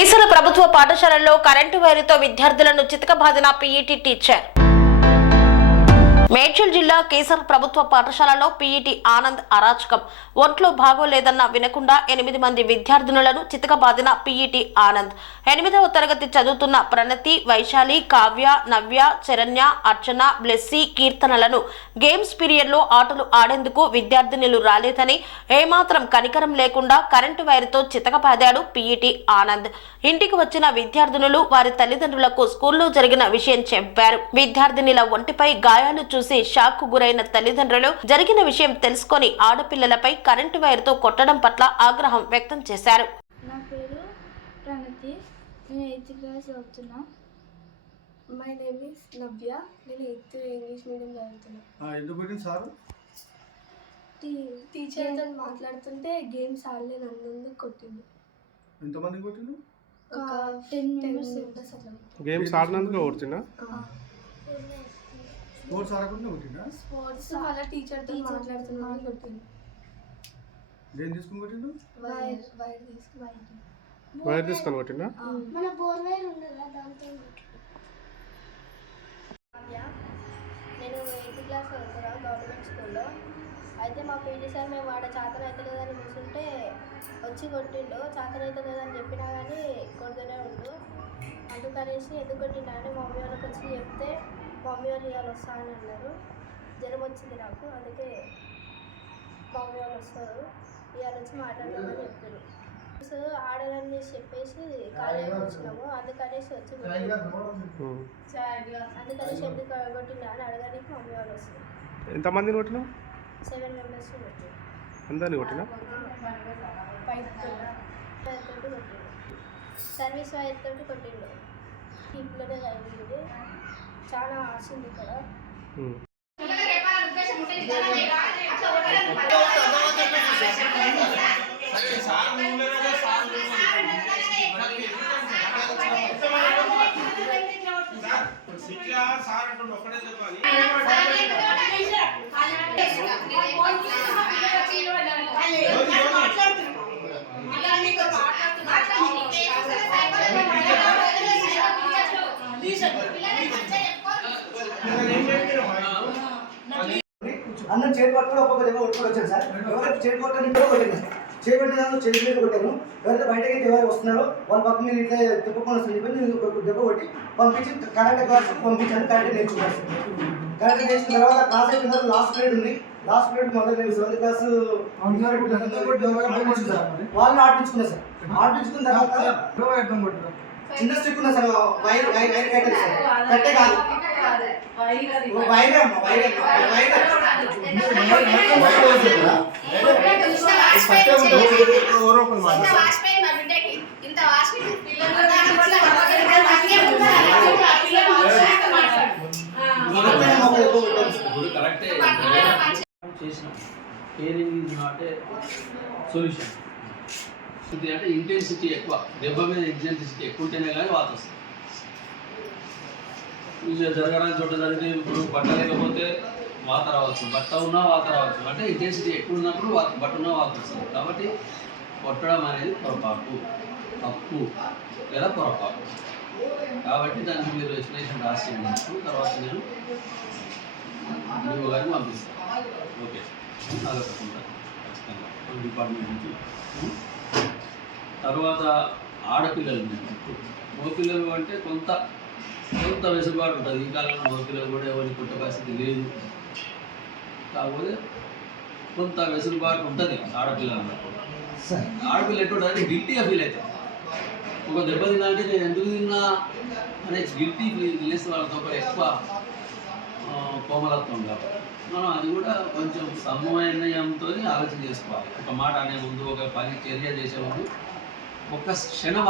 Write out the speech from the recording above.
కేసుల ప్రభుత్వ పాఠశాలల్లో కరెంటు వైరుతో విద్యార్థులను చితకబాదిన పీఈటీ టీచర్. మేడ్చల్ జిల్లా కేసర్ ప్రభుత్వ పాఠశాలలో పీఈటీ ఆనంద్ అరాచకం. ఒంట్లో బాగోలేదన్న వినకుండా ఎనిమిది మంది విద్యార్థినులను చితకబాదిన పీఈటీ ఆనంద్. ఎనిమిదవ తరగతి చదువుతున్న ప్రణతి వైశాలి కావ్య నవ్య చరణ్య అర్చన బ్లెస్సీ కీర్తనలను గేమ్స్ పీరియడ్లో ఆటలు ఆడేందుకు విద్యార్థినులు రాలేదని ఏమాత్రం కనికరం లేకుండా కరెంటు వైరుతో చితకబాదాడు పీఈటీ ఆనంద్. ఇంటికి వచ్చిన విద్యార్థినులు వారి తల్లిదండ్రులకు స్కూల్లో జరిగిన విషయం చెప్పారు. విద్యార్థినిల ఒంటిపై గాయాలు చూసి షాక్కు గురైన తల్లిదండ్రులు జరిగిన విషయం తెలుసుకొని ఆడపిల్లలపై కరెంటు వైరుతో కొట్టడం పట్ల ఆగ్రహం వ్యక్తం చేశారు. నా పేరు ప్రణతి నేను ఎయిత్ క్లాస్ చదువుతున్నా. My name is Navya. నేను ఎయిత్ ఇంగ్లీష్ మీడియం చదువుతున్నా. ఆ, ఎందుకు పెట్టింది సారు? టీ టీచర్తో మాట్లాడుతుంటే గేమ్స్ ఆడలే నన్ను కొట్టిండు ఎంతమంది కొట్టిండు ఒక టెన్ మెంబర్స్ గేమ్స్ ఆడినందుకు స్పోర్ట్స్ ఆడకుండా కొట్టిండా స్పోర్ట్స్ వాళ్ళ టీచర్తో మాట్లాడుతున్నాను. కొట్టిండు. దేని తీసుకుని కొట్టిండు? వైర్ వైర్ తీసుకుని వైర్ తీసుకొని కొట్టినా మన బోర్వైర్ ఉండదా? దాంతో నేను ఎయిత్ క్లాస్ చదువుతున్నా గవర్నమెంట్ స్కూల్లో. అయితే మా పీటీ సార్ మేము వాడ చాతన అయితే లేదని కూర్చుంటే వచ్చి కొట్టిండు. చాతన అయితే లేదని చెప్పినా కానీ కొడుతూనే ఉండు. అందుకనేసి ఎందుకు కొట్టిండు అంటే మా మమ్మీ వాళ్ళకి వచ్చి చెప్తే మమ్మీ వాళ్ళు ఇవాళ వస్తా అని అన్నారు. జ్వరం వచ్చింది నాకు. అందుకే మమ్మీ వాళ్ళు వస్తారు ఇవాళ వచ్చి మాట్లాడదామని చెప్పారు. సో ఆడదని చెప్పేసి ఖాళీ వచ్చినాము. అందుకనేసి వచ్చి. అందుకనేసి ఎందుకు కొట్టిండా అని అడగడానికి మమ్మీ వాళ్ళు వస్తారు ఎంతమందిని కొట్టినావు? సెవెన్ మెంబర్స్ అందరిని కొట్టినా. తోటి కొట్టిండు సర్వీస్ వైర్ తోటి కొట్టిండు ఇంట్లోనే తగిలింది చాలా ఆశింది ఇక్కడ ఉమ్. అందరం చేతి పట్టుకుని ఒక్కొక్క దగ్గర కొట్టుకొని వచ్చాను సార్. ఎవరైతే చేతి కొట్టని కూడా కొట్టాను సార్ చేయబట్టి దాన్ని చేతి మీద కొట్టాను ఎవరైతే బయటకి ఎవరు వస్తున్నారో వాళ్ళ పక్కన మీరు ఇట్లా తిప్పకుండా వస్తుంది చెప్పి దెబ్బ కొట్టి పంపించి కరాటే క్లాస్ పంపించాను కరాటే నేర్చుకున్నాను సార్ కరాటే నేర్చుకున్న తర్వాత క్లాస్ అయిపోయిన లాస్ట్ పీరియడ్ ఉంది. లాస్ట్ పీరియడ్ మొదలు నేను సెవెంత్ క్లాస్ వాళ్ళని ఆడిపించుకున్నా సార్. ఆడిపించుకున్న తర్వాత చిన్న స్టిక్ ఉన్నా సార్ వైర్ వైర్ వైర్ కట్టే సార్. కట్టే కాదు. వైర్ అమ్మ వైర్ వైర్ చేసినాం. Caring is not a solution ఇది అంటే ఇంటెన్సిటీ ఎక్కువ. దెబ్బ మీద ఇంటెన్సిటీ ఎక్కువ ఉంటేనే కానీ వాత వస్తుంది. ఇది జరగడానికి చోట జరిగితే ఇప్పుడు బట్ట లేకపోతే వాత రావచ్చు. బట్ట ఉన్నా వాత రావచ్చు. అంటే ఇంటెన్సిటీ ఎక్కువ ఉన్నప్పుడు వాత బట్ట ఉన్నా వాత వస్తుంది. కాబట్టి కొట్టడం అనేది పొరపాటు. తప్పు లేదా పొరపాటు. కాబట్టి దానికి మీరు ఎక్స్ప్లెనేషన్ రాసి ఉన్నప్పుడు తర్వాత నేను డిఓ గారికి పంపిస్తాను. ఓకే. అదొకకుండా ఖచ్చితంగా. డిపార్ట్మెంట్ నుంచి. తర్వాత ఆడపిల్లలు మగపిల్లలు అంటే కొంత కొంత వెసులుబాటు ఉంటుంది. ఈ కాలంలో మగపిల్లలు కూడా ఎవరిని కొట్టే పరిస్థితి లేదు. కాకపోతే కొంత వెసులుబాటు ఉంటుంది ఆడపిల్లలు సార్. ఆడపిల్ల ఎటువంటి గిల్టీగా ఫీల్ అవుతాం ఒక దెబ్బ తిన్నా అంటే నేను ఎందుకు తిన్నా అనే గిల్టీ ఫీల్ వాళ్ళతో ఒక ఎక్కువ కోమలత్వం కాబట్టి మనం అది కూడా కొంచెం సమన్వయంతో ఆలోచన చేసుకోవాలి. ఒక మాట అనే ముందు ఒక పని చర్య చేసే ముందు ఒక క్షణం